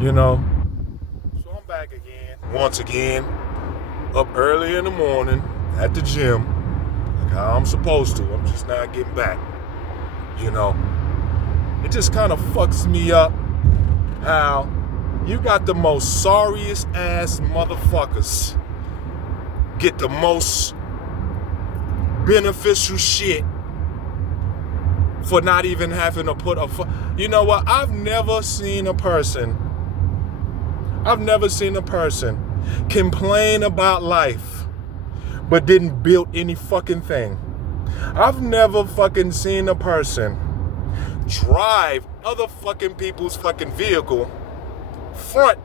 You know? So I'm back again. Once again, up early in the morning at the gym, like how I'm supposed to. I'm just not getting back. You know? It just kind of fucks me up how you got the most sorriest ass motherfuckers get the most beneficial shit for not even having to put a you know what? I've never seen a person complain about life but didn't build any fucking thing. I've never fucking seen a person drive other fucking people's fucking vehicle front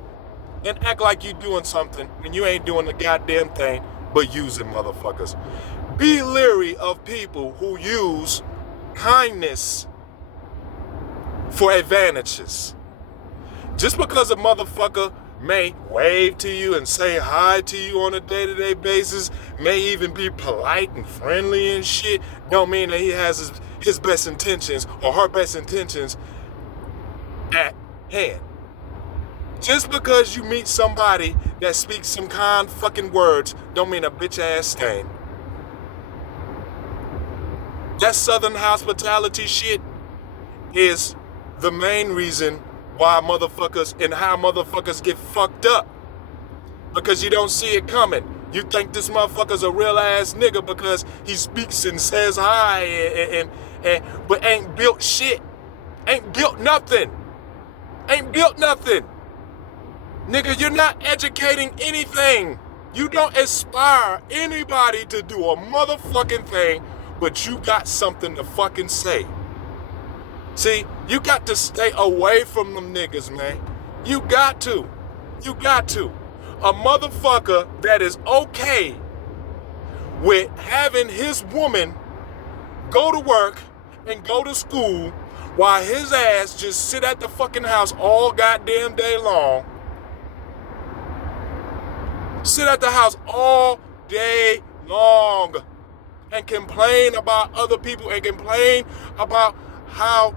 and act like you doing something when you ain't doing the goddamn thing but using motherfuckers. Be leery of people who use kindness for advantages. Just because a motherfucker may wave to you and say hi to you on a day-to-day basis, may even be polite and friendly and shit, don't mean that he has his best intentions or her best intentions at hand. Just because you meet somebody that speaks some kind fucking words don't mean a bitch ass thing. That Southern hospitality shit is the main reason why motherfuckers and how motherfuckers get fucked up. Because you don't see it coming. You think this motherfucker's a real ass nigga because he speaks and says hi and but ain't built shit. Ain't built nothing. Ain't built nothing. Nigga, you're not educating anything. You don't inspire anybody to do a motherfucking thing, but you got something to fucking say. See, you got to stay away from them niggas, man. You got to. You got to. A motherfucker that is okay with having his woman go to work and go to school while his ass just sit at the fucking house all goddamn day long. Sit at the house all day long and complain about other people and complain about how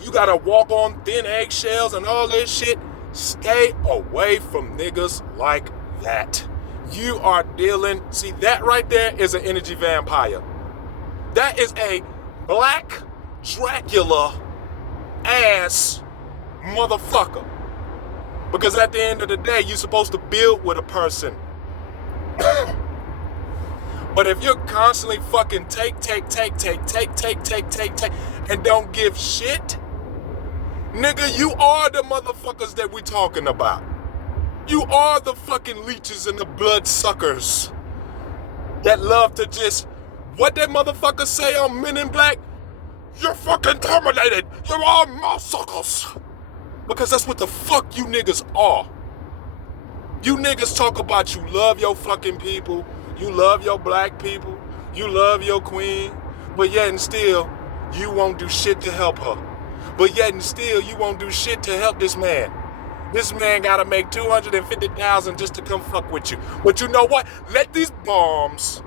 you gotta walk on thin eggshells and all this shit. Stay away from niggas like that. You are dealing, see that right there is an energy vampire. That is a black Dracula ass motherfucker. Because at the end of the day, you're supposed to build with a person. But if you're constantly fucking take, and don't give shit, nigga, you are the motherfuckers that we talking about. You are the fucking leeches and the blood suckers that love to just, what that motherfucker say on Men in Black? You're fucking terminated. You're all mouse suckers. Because that's what the fuck you niggas are. You niggas talk about you love your fucking people, you love your black people, you love your queen, but yet and still, you won't do shit to help her. But yet and still, you won't do shit to help this man. This man gotta make $250,000 just to come fuck with you. But you know what? Let these bombs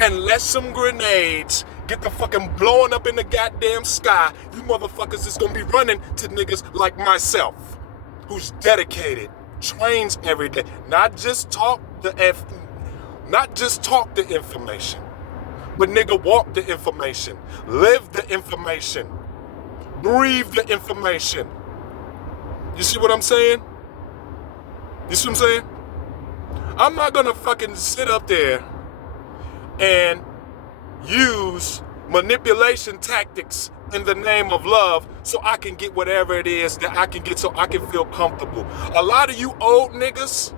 and let some grenades get the fucking blowing up in the goddamn sky. You motherfuckers is gonna be running to niggas like myself, who's dedicated, trains every day, not just talk the information, but nigga walk the information, live the information, breathe the information. You see what I'm saying? You see what I'm saying? I'm not gonna fucking sit up there and use manipulation tactics in the name of love so I can get whatever it is that I can get so I can feel comfortable. A lot of you old niggas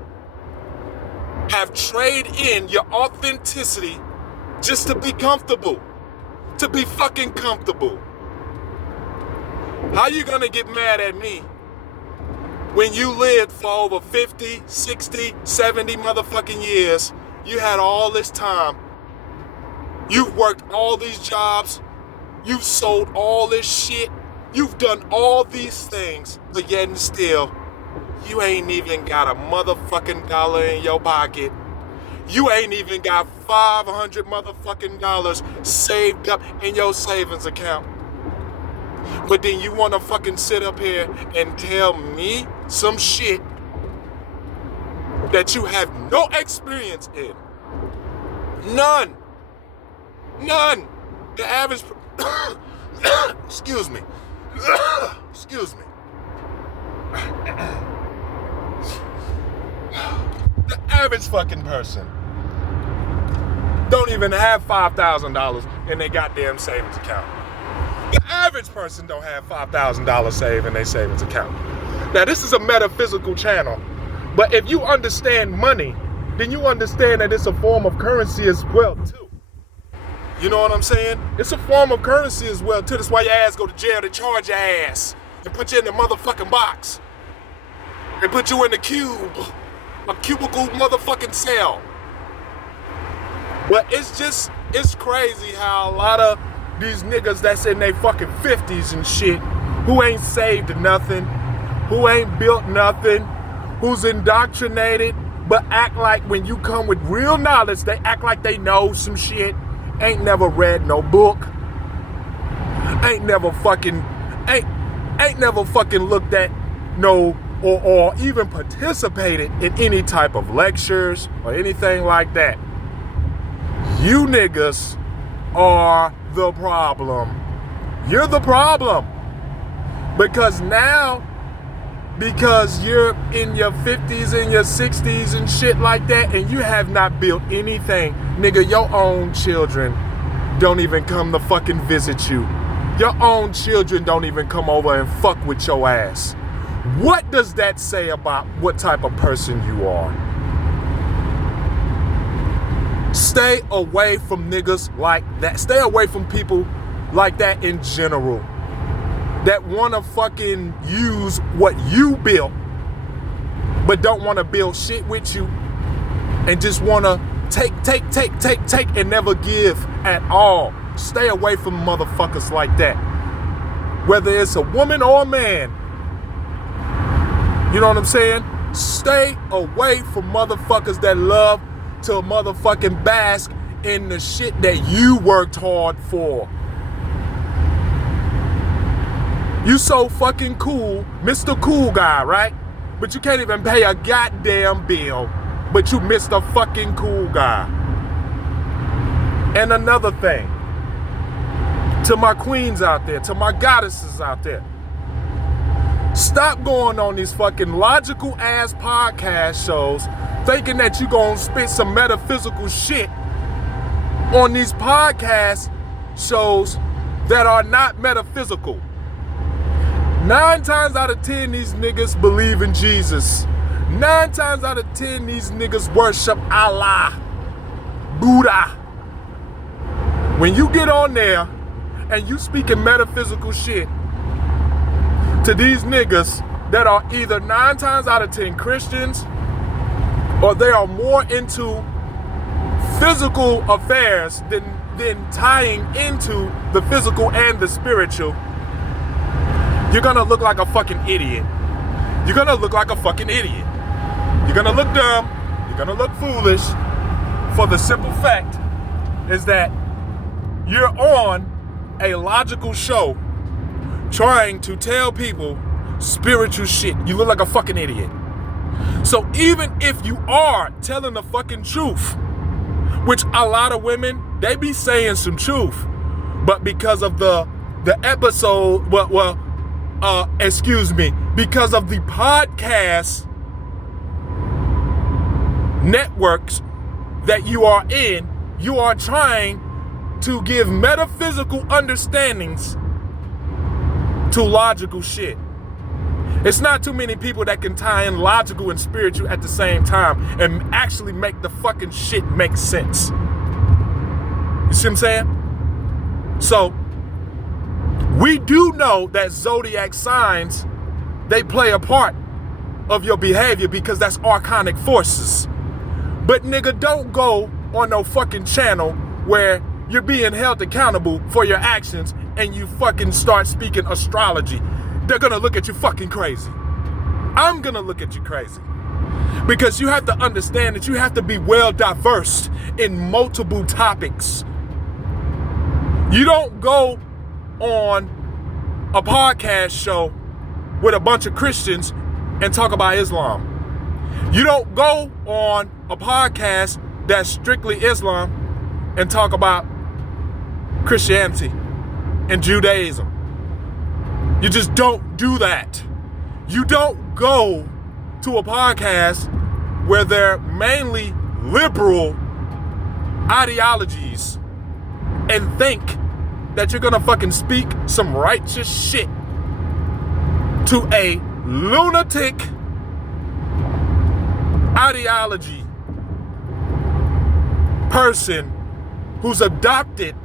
have traded in your authenticity just to be comfortable. To be fucking comfortable. How you gonna get mad at me when you lived for over 50, 60, 70 motherfucking years? You had all this time. You've worked all these jobs. You've sold all this shit. You've done all these things, but yet and still, you ain't even got a motherfucking dollar in your pocket. You ain't even got $500 motherfucking dollars saved up in your savings account. But then you want to fucking sit up here and tell me some shit that you have no experience in. None. The average, excuse me. The average fucking person don't even have $5,000 in their goddamn savings account. The average person don't have $5,000 saved in their savings account. Now, this is a metaphysical channel, but if you understand money, then you understand that it's a form of currency as well, too. You know what I'm saying? It's a form of currency as well, too. That's why your ass go to jail. They charge your ass and put you in the motherfucking box. They put you in the cube, a cubicle motherfucking cell. But it's crazy how a lot of these niggas that's in their fucking 50s and shit, who ain't saved nothing, who ain't built nothing, who's indoctrinated, but act like when you come with real knowledge, they act like they know some shit, ain't never read no book, ain't never fucking looked at no or even participated in any type of lectures or anything like that. You niggas are the problem. You're the problem. Because you're in your 50s and your 60s and shit like that, and you have not built anything. Nigga, your own children don't even come to fucking visit you. Your own children don't even come over and fuck with your ass. What does that say about what type of person you are? Stay away from niggas like that. Stay away from people like that in general, that want to fucking use what you built, but don't want to build shit with you, and just want to take and never give at all. Stay away from motherfuckers like that, whether it's a woman or a man. You know what I'm saying? Stay away from motherfuckers that love to motherfucking bask in the shit that you worked hard for. You so fucking cool, Mr. Cool Guy, right? But you can't even pay a goddamn bill, but you Mr. fucking Cool Guy. And another thing, to my queens out there, to my goddesses out there, stop going on these fucking logical ass podcast shows thinking that you gonna spit some metaphysical shit on these podcast shows that are not metaphysical. 9 times out of 10, these niggas believe in Jesus. 9 times out of 10, these niggas worship Allah, Buddha. When you get on there and you speaking metaphysical shit to these niggas that are either 9 times out of 10 Christians, or they are more into physical affairs than tying into the physical and the spiritual, you're gonna look like a fucking idiot. You're gonna look like a fucking idiot. You're gonna look dumb. You're gonna look foolish. For the simple fact is that you're on a logical show trying to tell people spiritual shit. You look like a fucking idiot. So even if you are telling the fucking truth, which a lot of women, they be saying some truth, but because of the episode, because of the podcast networks that you are in, you are trying to give metaphysical understandings to logical shit. It's not too many people that can tie in logical and spiritual at the same time and actually make the fucking shit make sense. You see what I'm saying? So, we do know that zodiac signs, they play a part of your behavior because that's archonic forces. But nigga, don't go on no fucking channel where you're being held accountable for your actions and you fucking start speaking astrology. They're gonna look at you fucking crazy. I'm gonna look at you crazy. Because you have to understand that you have to be well diverse in multiple topics. You don't go on a podcast show with a bunch of Christians and talk about Islam. You don't go on a podcast that's strictly Islam and talk about Christianity and Judaism. You just don't do that. You don't go to a podcast where they're mainly liberal ideologies and think that you're gonna fucking speak some righteous shit to a lunatic ideology person who's adopted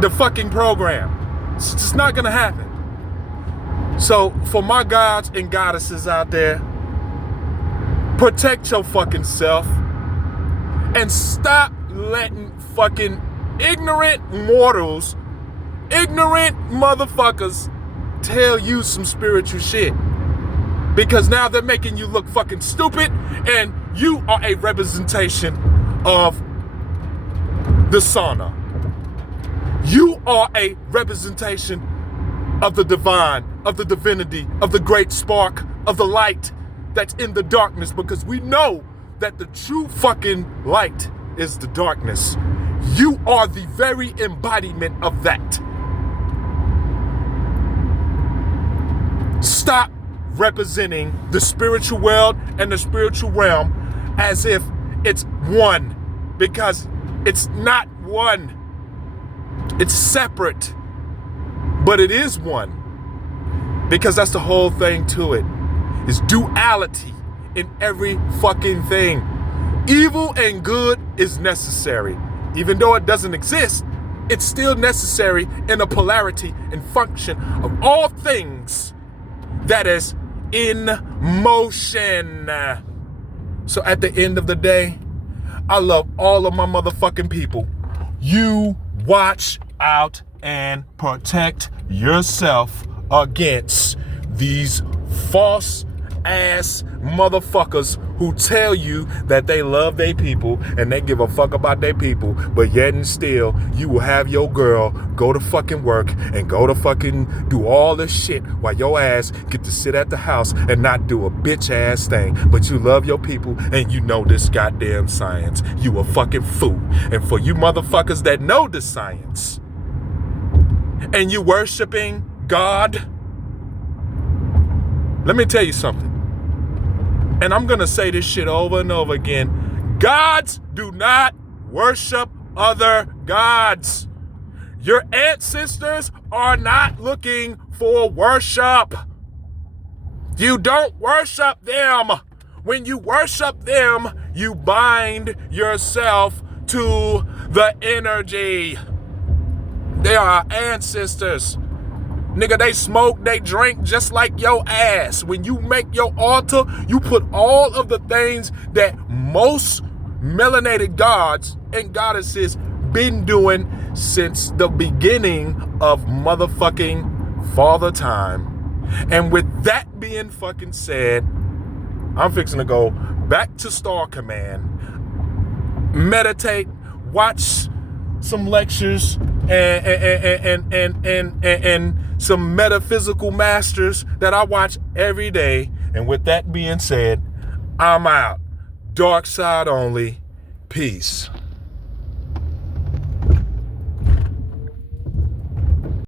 the fucking program. It's just not gonna happen. So for my gods and goddesses out there, protect your fucking self and stop letting fucking ignorant mortals, ignorant motherfuckers tell you some spiritual shit. Because now they're making you look fucking stupid, and you are a representation of the sauna. You are a representation of the divine, of the divinity, of the great spark, of the light that's in the darkness, because we know that the true fucking light is the darkness. You are the very embodiment of that. Stop representing the spiritual world and the spiritual realm as if it's one, because it's not one. It's separate, but it is one, because that's the whole thing to it, is duality in every fucking thing. Evil and good is necessary. Even though it doesn't exist, it's still necessary in a polarity and function of all things that is in motion. So at the end of the day, I love all of my motherfucking people. You watch out and protect yourself against these false ass motherfuckers who tell you that they love their people and they give a fuck about their people, but yet and still you will have your girl go to fucking work and go to fucking do all this shit while your ass get to sit at the house and not do a bitch ass thing. But you love your people and you know this goddamn science. You a fucking fool. And for you motherfuckers that know the science and you worshiping God, let me tell you something. And I'm gonna say this shit over and over again. Gods do not worship other gods. Your ancestors are not looking for worship. You don't worship them. When you worship them, you bind yourself to the energy. They are our ancestors. Nigga, they smoke, they drink just like your ass. When you make your altar, you put all of the things that most melanated gods and goddesses been doing since the beginning of motherfucking Father Time. And with that being fucking said, I'm fixing to go back to Star Command, meditate, watch some lectures and some metaphysical masters that I watch every day. And with that being said, I'm out. Dark side only. Peace.